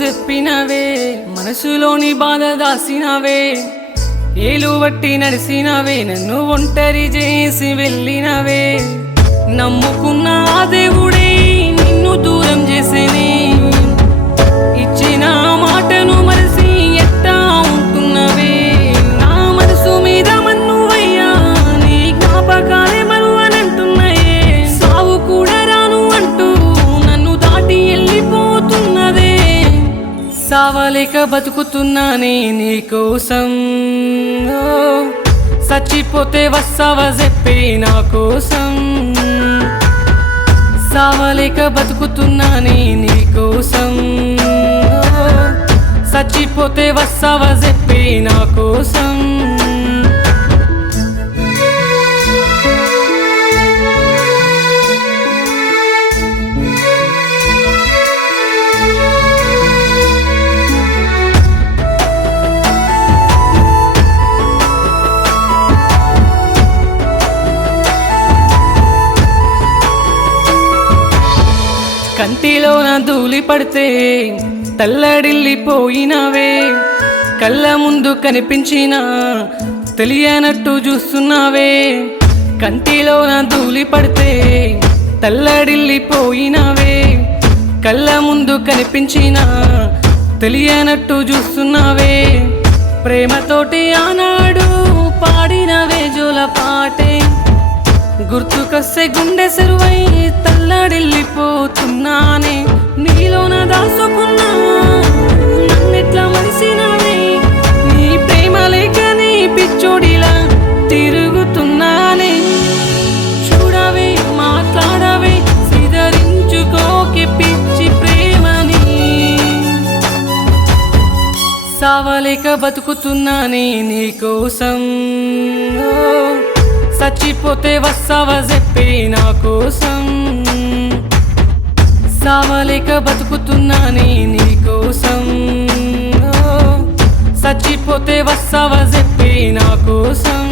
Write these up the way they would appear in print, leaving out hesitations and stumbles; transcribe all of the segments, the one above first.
చెప్పినవే, మనసులోని బాధ దాసినవే, ఏలు వట్టి నడిసినవే, నన్ను ఒంటరి చేసి వెళ్ళినవే. నమ్ముకున్న ఆ దేవుడే నిన్ను దూరం చేసేనే, ఇచ్చిన మాటను మరిసి ఎట్టా ఉంటున్నవే. నా మనసు మీద మన్నువయ్యా, నీ జ్ఞాపకాలే మరువనంటున్నాయే. సావు కూడా రాను అంటూ నన్ను దాటి వెళ్ళిపోతున్నదే. సావలేక బతుకుతున్నానే నీకోసం, చచ్చిపోతే వస్తావా చెప్పే నా కోసం. సావలేక బతుకుతున్నానే నీకోసం, చచ్చిపోతే వస్తావా చెప్పే నా కోసం. కంటిలో నా ధూళి పడితే తల్లడిల్లిపోయినవే, కళ్ళ ముందు కనిపించిన తెలియనట్టు చూస్తున్నావే. కంటిలో నా ధూళి పడితే తల్లడిల్లిపోయినవే, కళ్ళ ముందు కనిపించిన తెలియనట్టు చూస్తున్నావే. ప్రేమతోటి ఆనాడు పాడినవే జోల పాటే, గుర్తుకొస్తే గుండె సెరువై తల్లడిల్లిపోతున్నానే. నీలోన దాసుకున్నా నన్నెట్లా మరిసినావే, నీ ప్రేమ లేక నీ పిచ్చోడిలా తిరుగుతున్నానే. చూడవే మాట్లాడవే సిదరించుకోకే పిచ్చి ప్రేమని. సావలేక బతుకుతున్నానే నీకోసం, చచ్చిపోతే వస్తావా చెప్పే నా కోసం. సావలేక బతుకుతున్నానే నీకోసం, చచ్చిపోతే వస్తావా చెప్పే నా కోసం.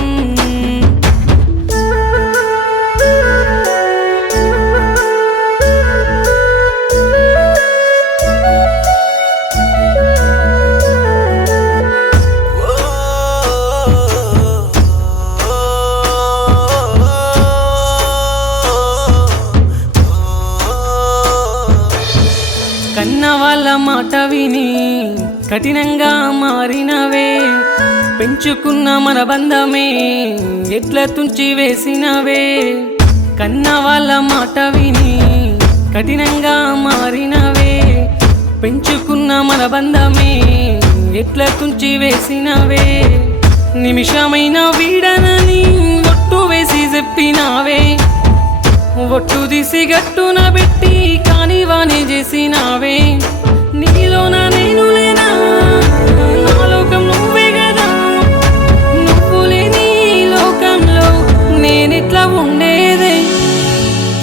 కన్న వాళ్ళ మాట విని కఠినంగా మారినవే, పెంచుకున్న మన బంధమే ఎట్లా తుంచి వేసినవే. కన్న వాళ్ళ మాట విని కఠినంగా మారినవే, పెంచుకున్న మన బంధమే ఎట్లా తుంచి వేసినవే. నిమిషమైన వీడనని ఒట్టు వేసి చెప్పినావే, ఒట్టు తీసి గట్టున పెట్టి కాని వాణి చేసినావే. నీలోన నేను లేనా, నా లోకం నువ్వే కదా, నువ్వు లేని లోకంలో నేనిట్లా ఉండేదే.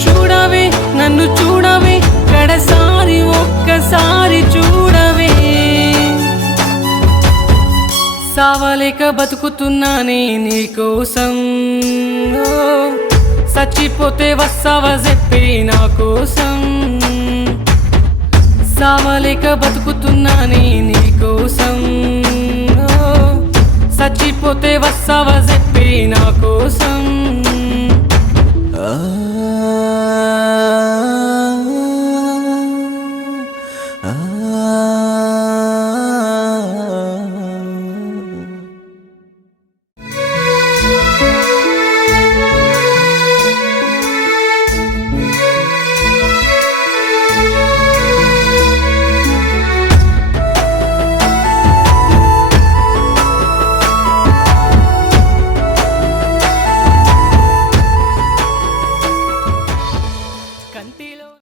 చూడవే నన్ను చూడవే, కడసారి ఒక్కసారి చూడవే. సావలేక బతుకుతున్నానే నీకోసం, చచ్చిపోతే వస్తావా చెప్పే నా కోసం. సావలేక బతుకుతున్నానే నీకోసం, చచ్చిపోతే వస్తావా చెప్పే నా కోసం.